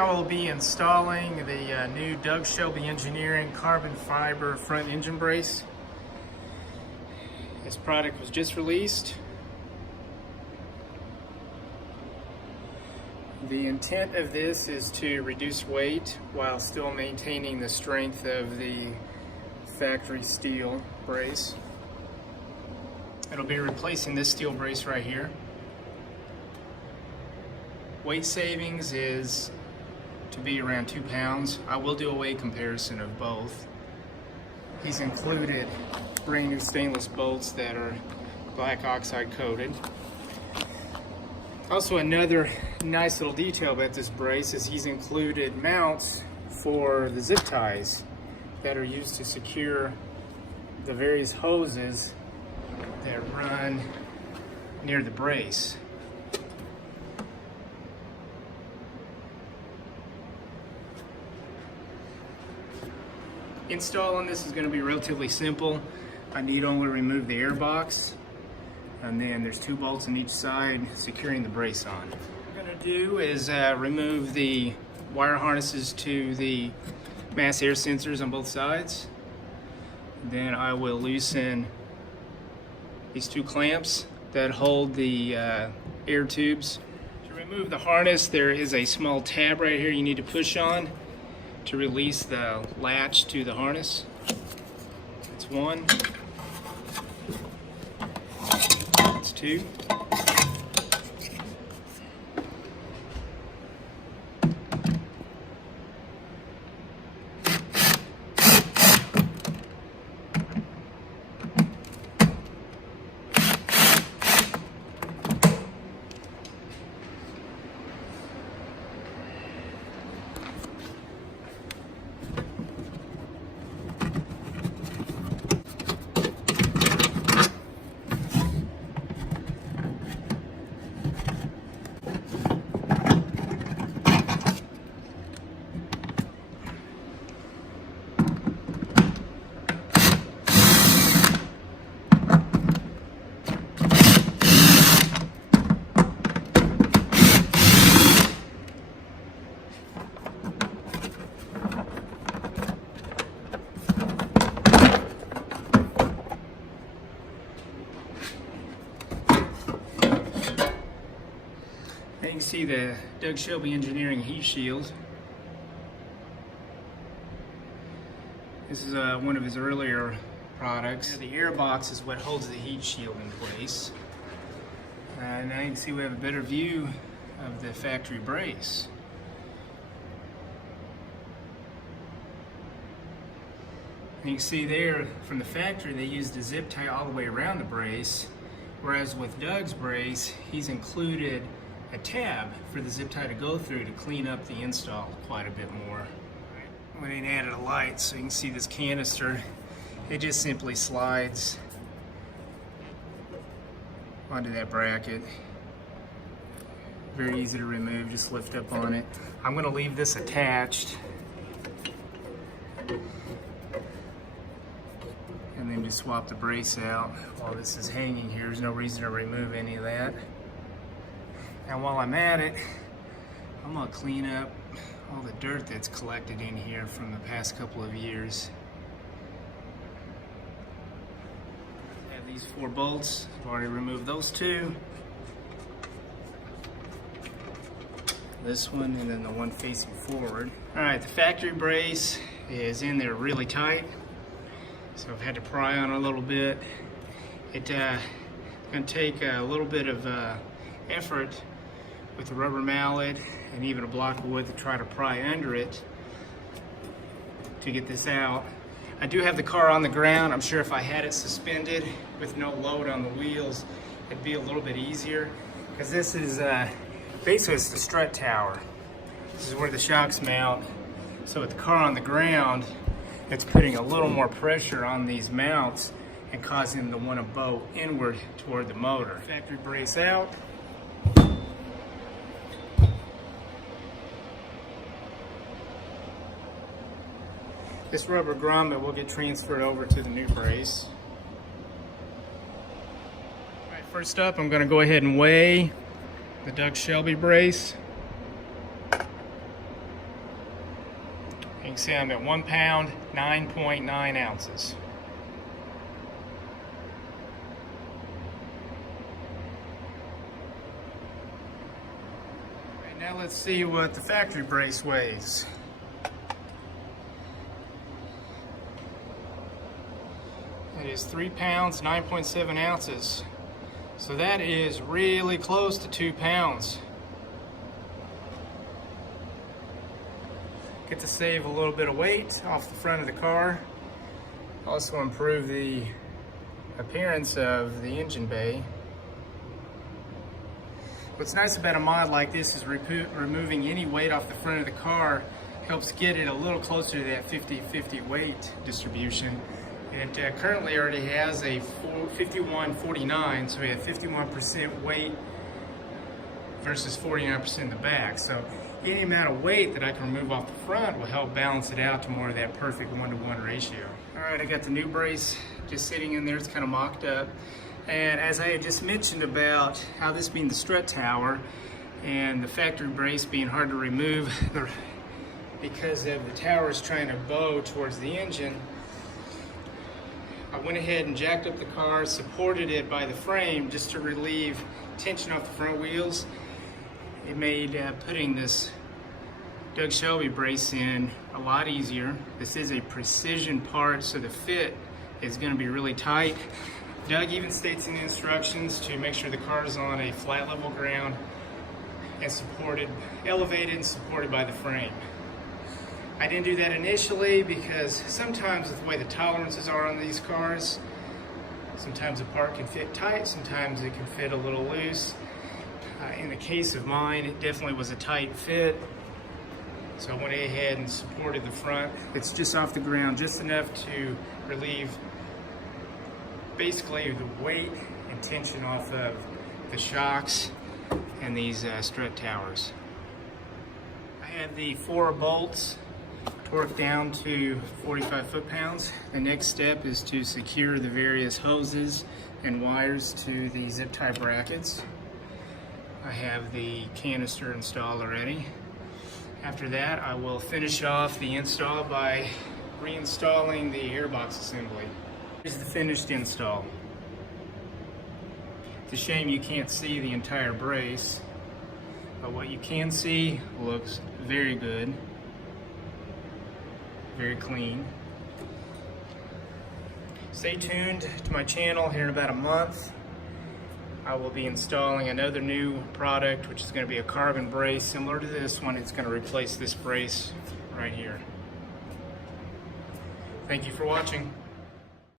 I will be installing the new Doug Shelby Engineering carbon fiber front engine brace. This product was just released. The intent of this is to reduce weight while still maintaining the strength of the factory steel brace. It'll be replacing this steel brace right here. Weight savings is to be around 2 pounds. I will do a weight comparison of both. He's included brand new stainless bolts that are black oxide coated. Also, another nice little detail about this brace is he's included mounts for the zip ties that are used to secure the various hoses that run near the brace. Install on this is going to be relatively simple. I need only remove the air box, and then there's 2 bolts on each side securing the brace on. What I'm going to do is remove the wire harnesses to the mass air sensors on both sides. Then I will loosen these 2 clamps that hold the air tubes. To remove the harness, there is a small tab right here you need to push on to release the latch to the harness. That's 1. That's 2. You can see the Doug Shelby Engineering heat shield. This is one of his earlier products. The air box is what holds the heat shield in place. Now you can see we have a better view of the factory brace. You can see there from the factory they used a zip tie all the way around the brace, whereas with Doug's brace he's included a tab for the zip tie to go through to clean up the install quite a bit more. We ain't added a light, so you can see this canister. It just simply slides onto that bracket. Very easy to remove, just lift up on it. I'm going to leave this attached and then just swap the brace out while this is hanging here. There's no reason to remove any of that. Now while I'm at it, I'm going to clean up all the dirt that's collected in here from the past couple of years. I have these 4 bolts. I've already removed those 2. This one and then the one facing forward. Alright, the factory brace is in there really tight, so I've had to pry on it a little bit. It's going to take a little bit of effort with a rubber mallet and even a block of wood to try to pry under it to get this out. I do have the car on the ground. I'm sure if I had it suspended with no load on the wheels, it'd be a little bit easier, because this is basically it's the strut tower. This is where the shocks mount. So with the car on the ground, it's putting a little more pressure on these mounts and causing them to want to bow inward toward the motor. Factory brace out. This rubber grommet will get transferred over to the new brace. All right, first up, I'm going to go ahead and weigh the Doug Shelby brace. You can see I'm at 1 pound, 9.9 ounces. All right, now let's see what the factory brace weighs. It is 3 pounds, 9.7 ounces. So that is really close to 2 pounds. Get to save a little bit of weight off the front of the car. Also improve the appearance of the engine bay. What's nice about a mod like this is removing any weight off the front of the car helps get it a little closer to that 50-50 weight distribution. It currently already has a 51-49, so we have 51% weight versus 49% in the back. So any amount of weight that I can remove off the front will help balance it out to more of that perfect 1-to-1 ratio. All right, I got the new brace just sitting in there. It's kind of mocked up. And as I had just mentioned about how this being the strut tower and the factory brace being hard to remove because of the towers trying to bow towards the engine, I went ahead and jacked up the car, supported it by the frame just to relieve tension off the front wheels. It made putting this Doug Shelby brace in a lot easier. This is a precision part, so the fit is going to be really tight. Doug even states in the instructions to make sure the car is on a flat level ground and elevated and supported by the frame. I didn't do that initially because sometimes with the way the tolerances are on these cars, sometimes a part can fit tight, sometimes it can fit a little loose. In the case of mine, it definitely was a tight fit. So I went ahead and supported the front. It's just off the ground, just enough to relieve basically the weight and tension off of the shocks and these strut towers. I have the 4 bolts torqued down to 45 foot-pounds. The next step is to secure the various hoses and wires to the zip tie brackets. I have the canister installed already. After that, I will finish off the install by reinstalling the airbox assembly. Here's the finished install. It's a shame you can't see the entire brace, but what you can see looks very good, very clean. Stay tuned to my channel here in about a month. I will be installing another new product, which is going to be a carbon brace similar to this one. It's going to replace this brace right here. Thank you for watching.